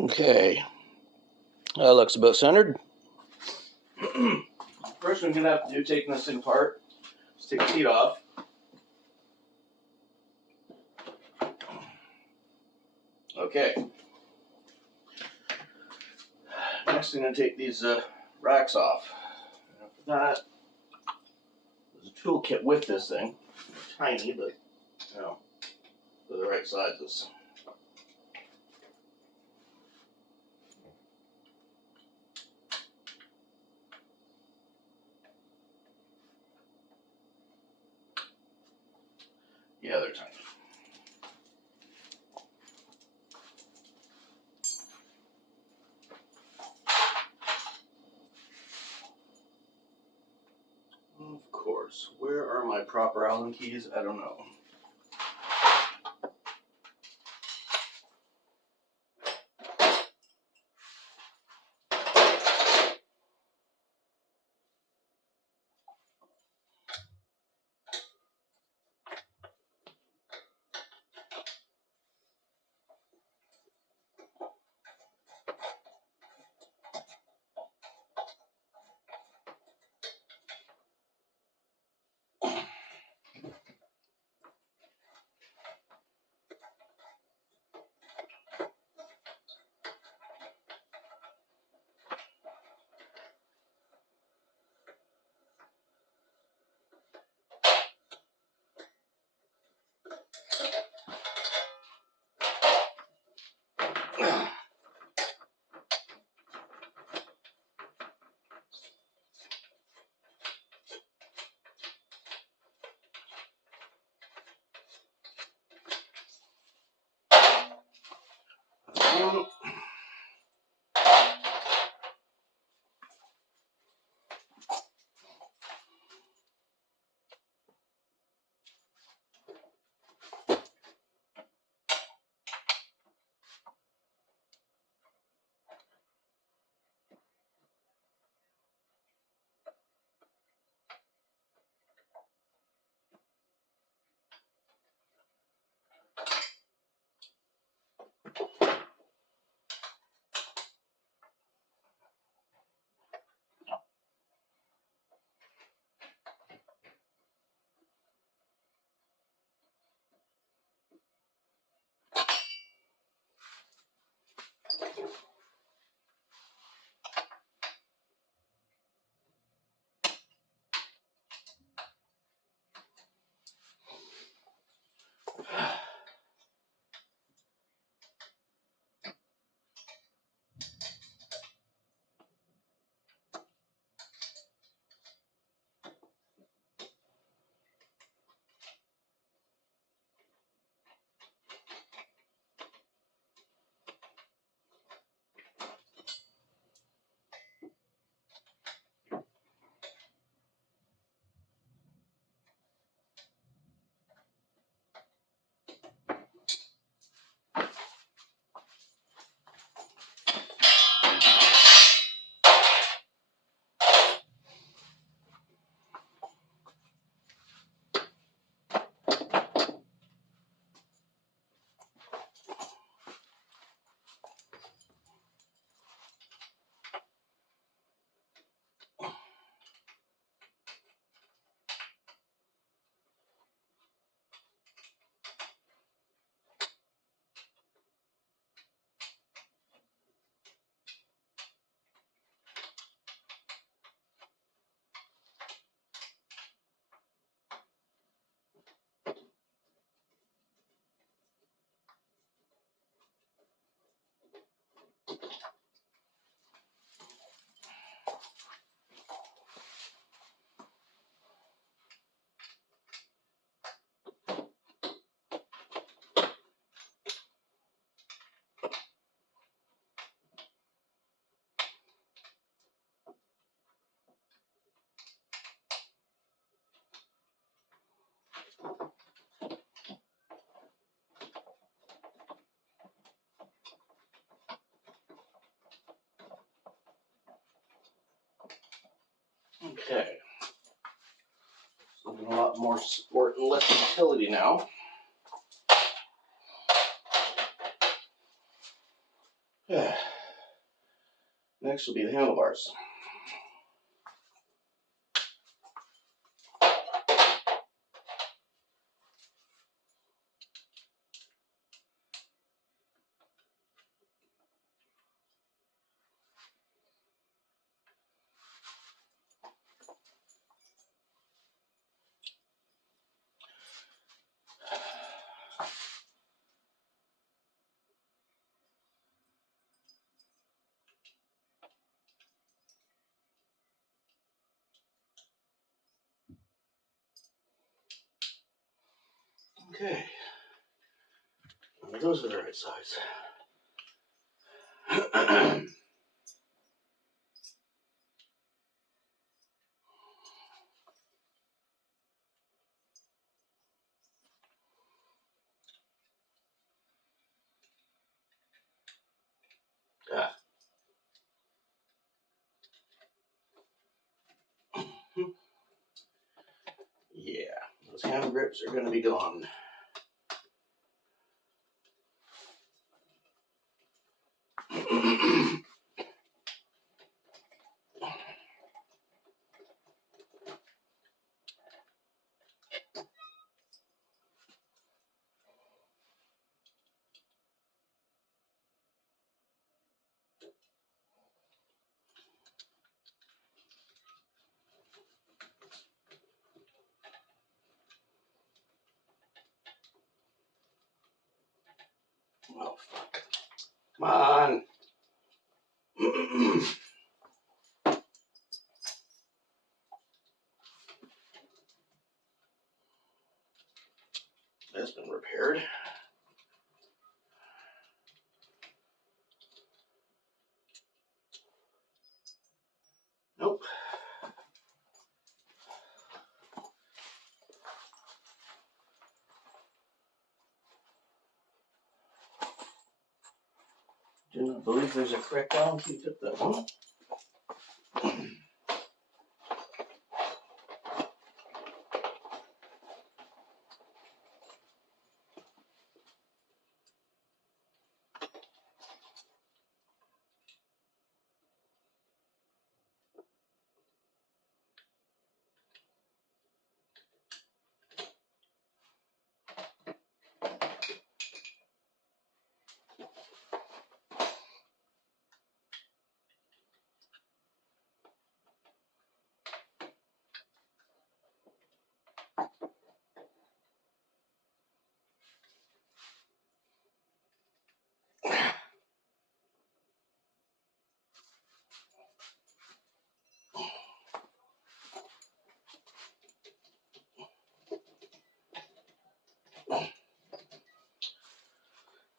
Okay, that looks about centered. First we're going to have to do, taking this thing apart, is take the seat off. Okay. Next I'm going to take these racks off. For that, there's a tool kit with this thing. It's tiny, but you know, they're the right sizes. Yeah, they're tiny. Of course. Where are my proper Allen keys? I don't know. Okay. So a lot more support and less utility now. Next will be the handlebars. Okay. Those are the right size. Yeah, those hand grips are going to be gone. Oh, fuck. Come on. That's been repaired. Nope. Do not believe there's a correct Allen key to fit that one.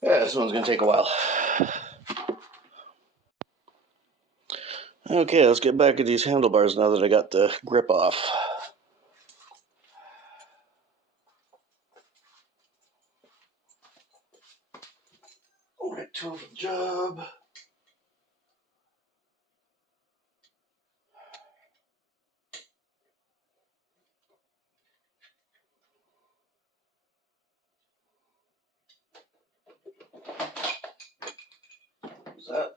Yeah, this one's going to take a while. Okay, let's get back to these handlebars now that I got the grip off. Alright, tool for the job. What's that?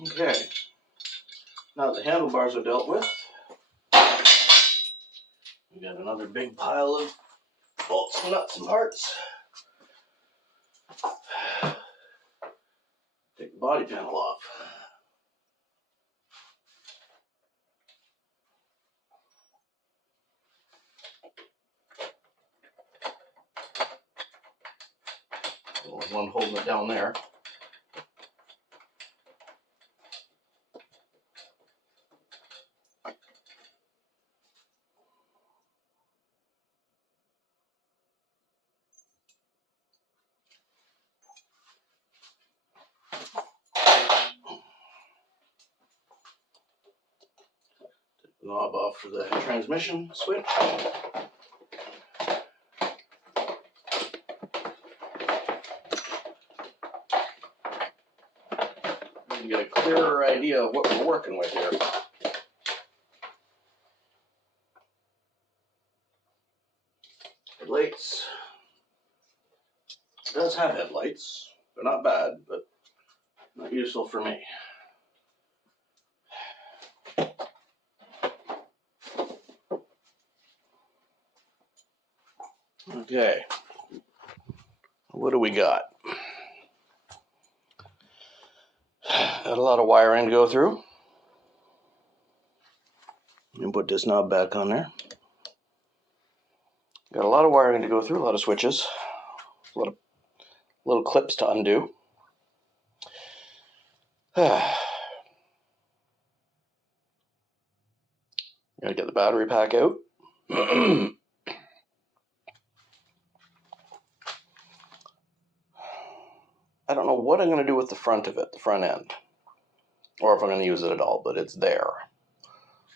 Okay, now that the handlebars are dealt with, we got another big pile of bolts, nuts, and parts. Take the body panel off. Well, there's one holding it down there. Take the knob off for the transmission switch. You can get a clearer idea of what we're working with here. Headlights. It does have headlights. They're not bad, but not useful for me. Okay. What do we got? Got a lot of wiring to go through. And put this knob back on there. Got a lot of wiring to go through, a lot of switches, a lot of little clips to undo. Gotta get the battery pack out. I don't know what I'm going to do with the front of it, the front end, or if I'm going to use it at all, but it's there.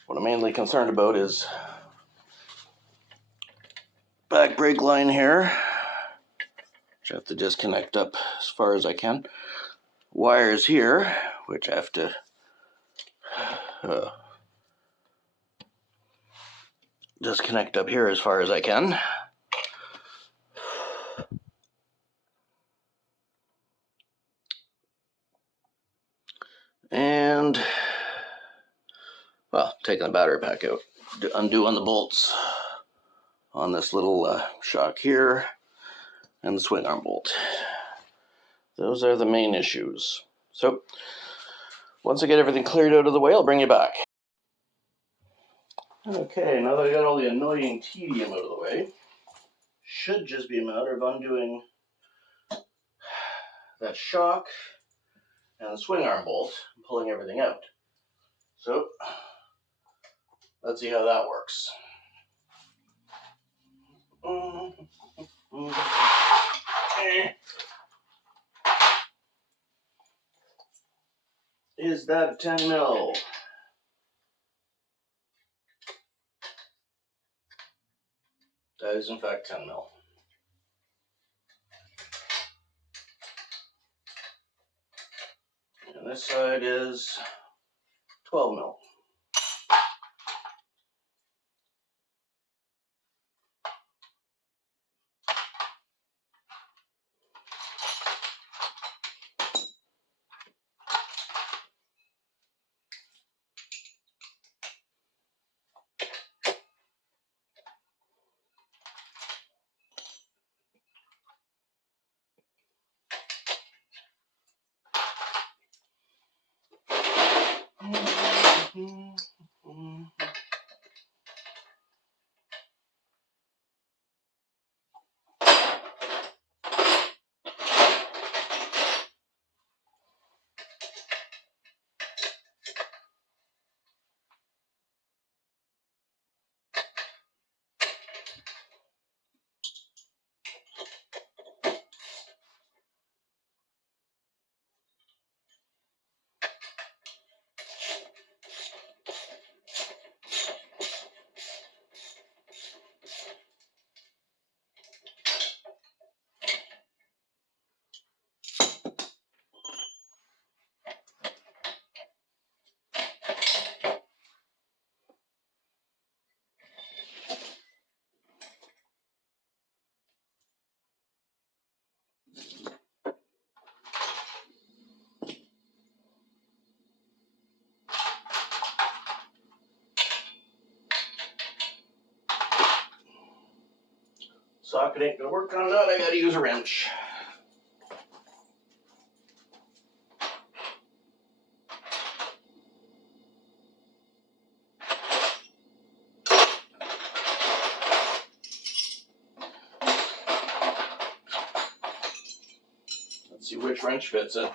What I'm mainly concerned about is back brake line here, which I have to disconnect up as far as I can. Wires here, which I have to disconnect up here as far as I can. And, well, taking the battery pack out, undoing the bolts on this little shock here, and the swing arm bolt. Those are the main issues. So, once I get everything cleared out of the way, I'll bring you back. Okay, now that I got all the annoying tedium out of the way, should just be a matter of undoing that shock and the swing arm bolt and pulling everything out. So, let's see how that works. Is that 10 mil? That is in fact 10 mil. And this side is 12 mil. socket ain't gonna work on that, I gotta use a wrench. Let's see which wrench fits it.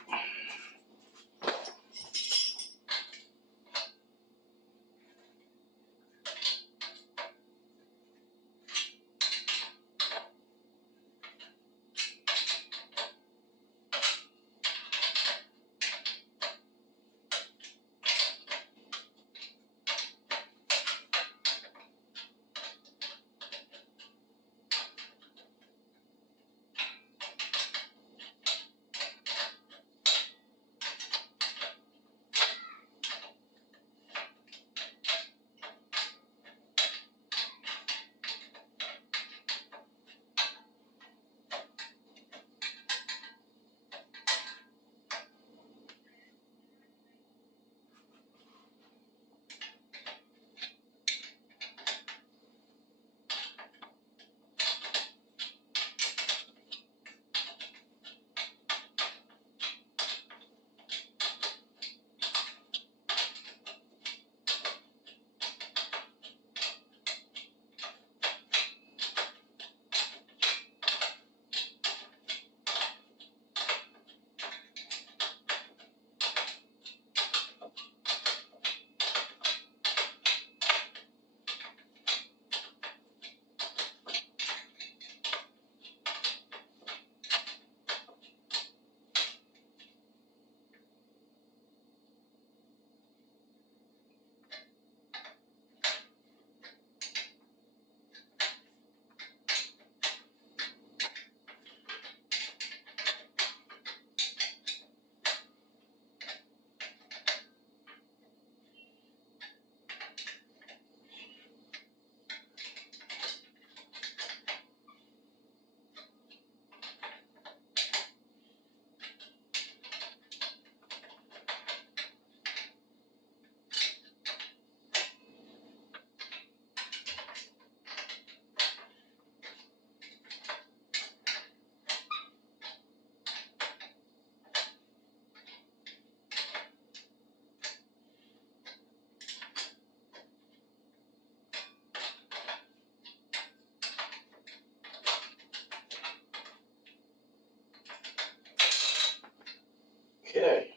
Okay,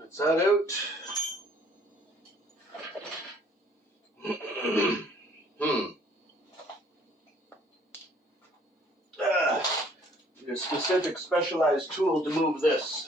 that's that out. Need a specific specialized tool to move this.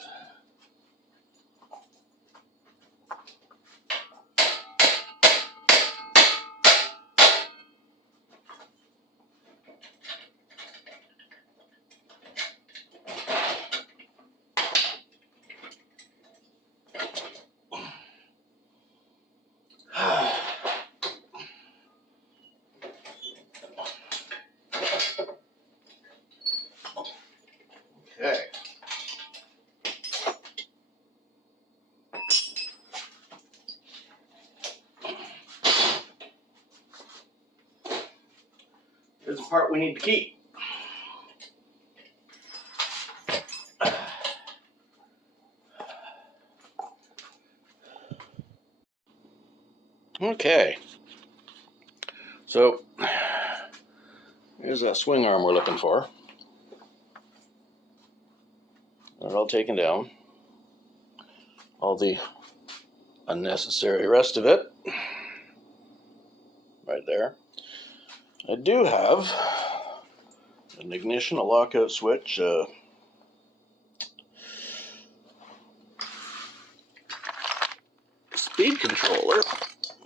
Okay. Here's the part we need to keep. Okay. So, here's that swing arm we're looking for. Got it all taken down. All the unnecessary rest of it. Right there. I do have an ignition, a lockout switch, speed controller,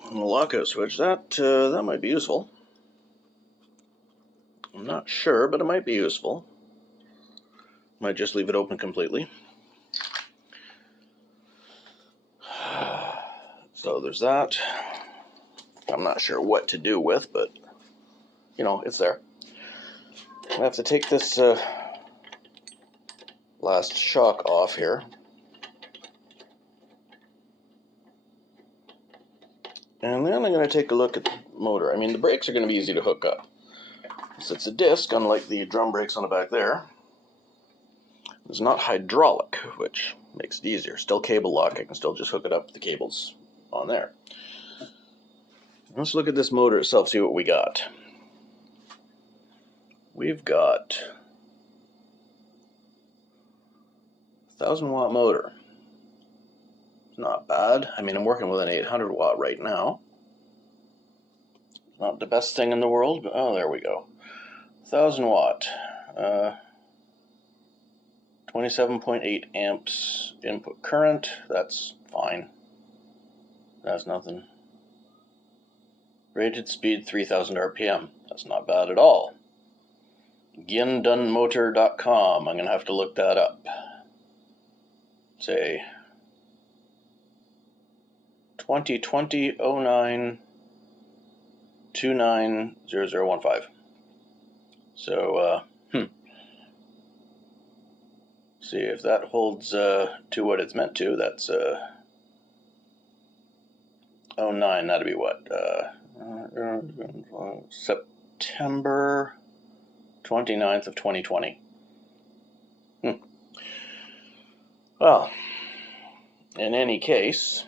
and a lockout switch. That might be useful. I'm not sure, but it might be useful. Might just leave it open completely. So there's that. I'm not sure what to do with, but you know, it's there. I have to take this last shock off here. And then I'm going to take a look at the motor. I mean, the brakes are going to be easy to hook up. So it's a disc, unlike the drum brakes on the back there. It's not hydraulic, which makes it easier. Still cable lock, I can still just hook it up to the cables on there. Let's look at this motor itself, see what we got. We've got 1,000-watt motor. It's not bad. I mean, I'm working with an 800-watt right now. Not the best thing in the world, but oh, there we go. 1,000-watt. 27.8 amps input current. That's fine. That's nothing. Rated speed 3,000 RPM. That's not bad at all. Gyndunmotor.com. I'm going to have to look that up. Say 2020-09 290015. So, see if that holds to what it's meant to. That's 09. That'd be what? September 29th of 2020. Well, in any case,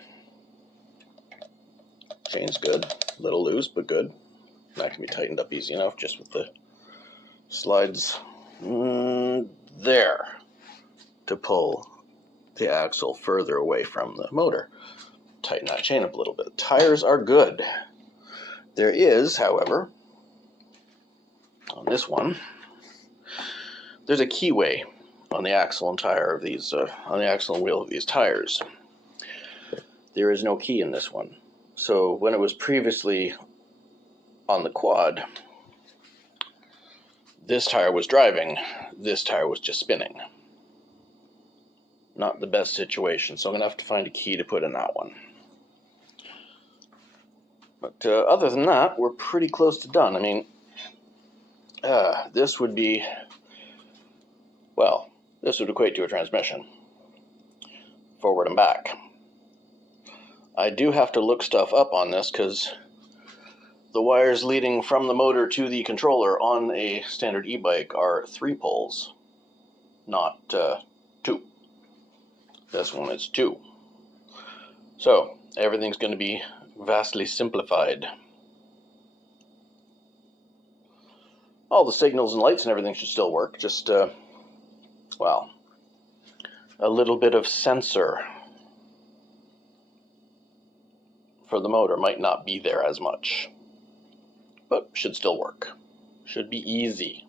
chain's good. A little loose, but good. That can be tightened up easy enough just with the slides there to pull the axle further away from the motor. Tighten that chain up a little bit. Tires are good. There is, however, on this one, there's a keyway on the axle and tire of these, on the axle and wheel of these tires. There is no key in this one. So when it was previously on the quad, this tire was driving, this tire was just spinning. Not the best situation, so I'm going to have to find a key to put in that one. But other than that, we're pretty close to done. I mean, this would be, well, this would equate to a transmission, forward and back. I do have to look stuff up on this because the wires leading from the motor to the controller on a standard e-bike are 3 poles, not 2. This one is 2. So everything's going to be vastly simplified. All the signals and lights and everything should still work, just, well, a little bit of sensor for the motor might not be there as much, but should still work. Should be easy.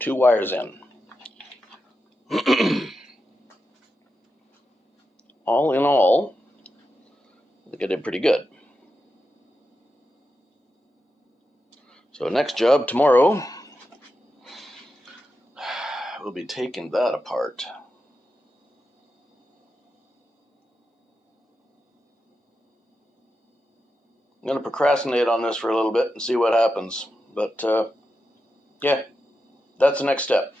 2 wires in. All in all, I think I did pretty good. So next job tomorrow, we'll be taking that apart. I'm going to procrastinate on this for a little bit and see what happens. But, yeah, that's the next step.